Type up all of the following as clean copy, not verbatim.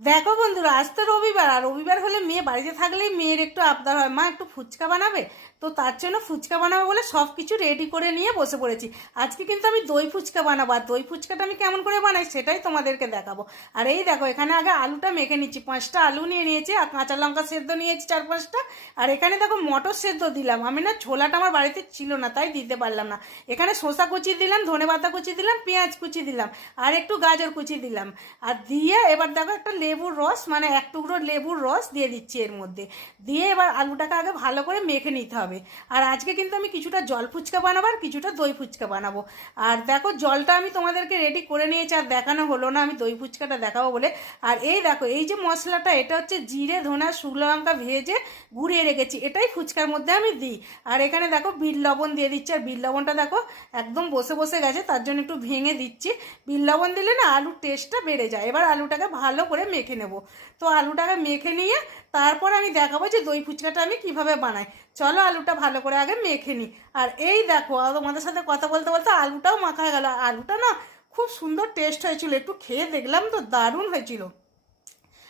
দেখো বন্ধুরা, আজ তো রবিবার, আর রবিবার হলে মেয়ে বাড়িতে থাকলেই মেয়ের একটু আবদার হয়, মা একটু ফুচকা বানাবে। তো তার জন্য ফুচকা বানাবো বলে সব কিছু রেডি করে নিয়ে বসে পড়েছি। আজকে কিন্তু আমি দই ফুচকা বানাবো, আর দই ফুচকাটা আমি কেমন করে বানাই সেটাই তোমাদেরকে দেখাবো। আর এই দেখো, এখানে আগে আলুটা মেখে নিচ্ছি, 5টা আলু নিয়ে নিয়েছি, আর কাঁচা লঙ্কা সেদ্ধ নিয়েছি 4-5টা। আর এখানে দেখো মটর সেদ্ধ দিলাম, আমি না ছোলাটা আমার বাড়িতে ছিল না তাই দিতে পারলাম না। এখানে শসা কুচি দিলাম, ধনেপাতা কুচি দিলাম, পেঁয়াজ কুচি দিলাম, আর একটু গাজর কুচি দিলাম। আর দিয়ে এবার দেখো একটা লেবুর রস, মানে এক টুকরো লেবুর রস দিয়ে দিচ্ছি এর মধ্যে। দিয়ে এবার আলুটাকে আগে ভালো করে মেখে নিতে হবে। আর আজকে কিন্তু আমি কিছুটা জল ফুচকা বানাবো আর কিছুটা দই ফুচকা বানাবো। আর দেখো জলটা আমি তোমাদেরকে রেডি করে নিয়েছি, আর দেখানো হলো না আমি দই ফুচকাটা দেখাবো বলে। আর এই দেখো, এই যে মশলাটা, এটা হচ্ছে জিরে ধনা শুকনো লঙ্কা ভেজে গুঁড়িয়ে রেখেছি, এটাই ফুচকার মধ্যে আমি দিই। আর এখানে দেখো বিট লবণ দিয়ে দিচ্ছি, আর বিট লবণটা দেখো একদম বসে বসে গেছে, তার জন্য একটু ভেঙে দিচ্ছি। বিট লবণ দিলে না আলুর টেস্টটা বেড়ে যায়। এবার আলুটাকে ভালো করে মেখে নেব। তো আলুটাকে মেখে নিয়ে তারপর আমি দেখাবো যে দই ফুচকাটা আমি কিভাবে বানাই। চলো আলুটা ভালো করে আগে মেখে নিই। আর এই দেখো, তোমাদের সাথে কথা বলতে বলতে আলুটাও মাখা গেল। আলুটা না খুব সুন্দর টেস্ট হয়েছিল, একটু খেয়ে দেখলাম তো দারুণ হয়েছিল।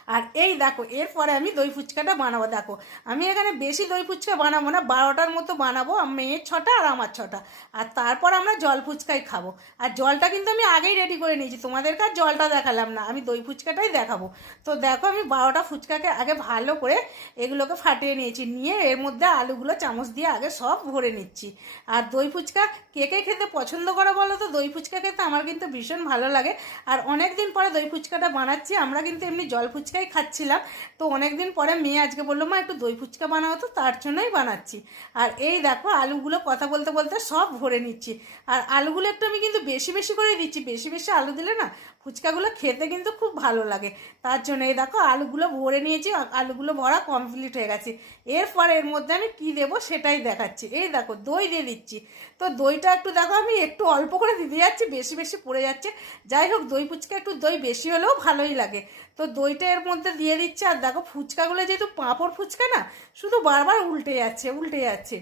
আর এই দেখো, এরপরে আমি দই ফুচকাটা বানাবো। দেখো আমি এখানে বেশি দই ফুচকা বানাবো না, 12টার মতো বানাবো, মেয়ের 6টা আর আমার 6টা। আর তারপর আমরা জল ফুচকাই খাবো। আর জলটা কিন্তু আমি আগেই রেডি করে নিয়েছি, তোমাদেরকে আর জলটা দেখালাম না, আমি দই ফুচকাটাই দেখাবো। তো দেখো আমি 12টা ফুচকাকে আগে ভালো করে এগুলোকে ফাটিয়ে নিয়েছি, নিয়ে এর মধ্যে আলুগুলো চামচ দিয়ে আগে সব ভরে নিচ্ছি। আর দই ফুচকা কে কে খেতে পছন্দ করো বলো তো? দই ফুচকা খেতে আমার কিন্তু ভীষণ ভালো লাগে। আর অনেক দিন পরে দই ফুচকাটা বানাচ্ছি, আমরা কিন্তু এমনি জল ফুচকাই খাচ্ছিলাম। তো অনেক দিন পরে মেয়ে আজকে বললো, মা একটু দই ফুচকা বানাও, তো তার জন্যই বানাচ্ছি। আর এই দেখো আলুগুলো কথা বলতে বলতে সব ভরে নিচ্ছি। আর আলুগুলো একটু আমি কিন্তু বেশি বেশি করে দিচ্ছি, বেশি বেশি আলু দিলে না ফুচকাগুলো খেতে কিন্তু খুব ভালো লাগে। তার জন্য এই দেখো আলুগুলো ভরে নিয়েছি, আলুগুলো ভরা কমপ্লিট হয়ে গেছে। এরপর এর মধ্যে আমি কি দেবো সেটাই দেখাচ্ছি। এই দেখো দই দিয়ে দিচ্ছি। তো দইটা একটু দেখো আমি একটু অল্প করে দিতে যাচ্ছি, বেশি বেশি পড়ে যাচ্ছে। যাই হোক, দই ফুচকা একটু দই বেশি হলেও ভালোই লাগে। তো দইটা এর মধ্যে দিয়ে দিচ্ছে। আর দেখো ফুচকাগুলো যেহেতু পাঁপড় ফুচকা না, শুধু বারবার উল্টে যাচ্ছে উল্টে যাচ্ছে।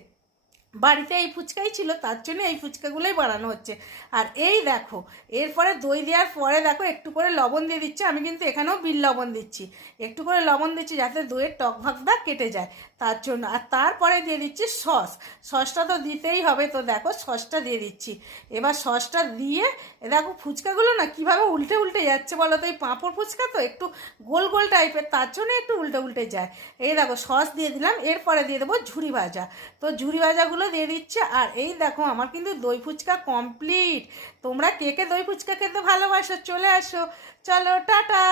বাড়িতে এই ফুচকাই ছিল, তার জন্য এই ফুচকাগুলোই বানানো হচ্ছে। আর এই দেখো, এরপরে দই দেওয়ার পরে দেখো একটু করে লবণ দিয়ে দিচ্ছে, আমি কিন্তু এখানেও বিট লবণ দিচ্ছি। একটু করে লবণ দিচ্ছি যাতে দইয়ের টক ভাগটা কেটে যায়, তার জন্য। আর তারপরে দিয়ে দিচ্ছি সস। সসটা তো দিতেই হবে, তো দেখো সসটা দিয়ে দিচ্ছি। এবার সসটা দিয়ে দেখো ফুচকাগুলো না কীভাবে উল্টে উল্টে যাচ্ছে বলো তো? এই পাঁপড় ফুচকা তো একটু গোল গোল টাইপের, তার জন্য একটু উল্টে উল্টে যায়। এই দেখো সস দিয়ে দিলাম, এরপরে দিয়ে দেবো ঝুরি ভাজা। তো ঝুরি ভাজাগুলো দিয়ে দিচ্ছে। আর এই দেখো আমার কিন্তু দই ফুচকা কমপ্লিট। তোমরা কে কে দই ফুচকা খেতে ভালোবাসো চলে আসো। চলো টাটা।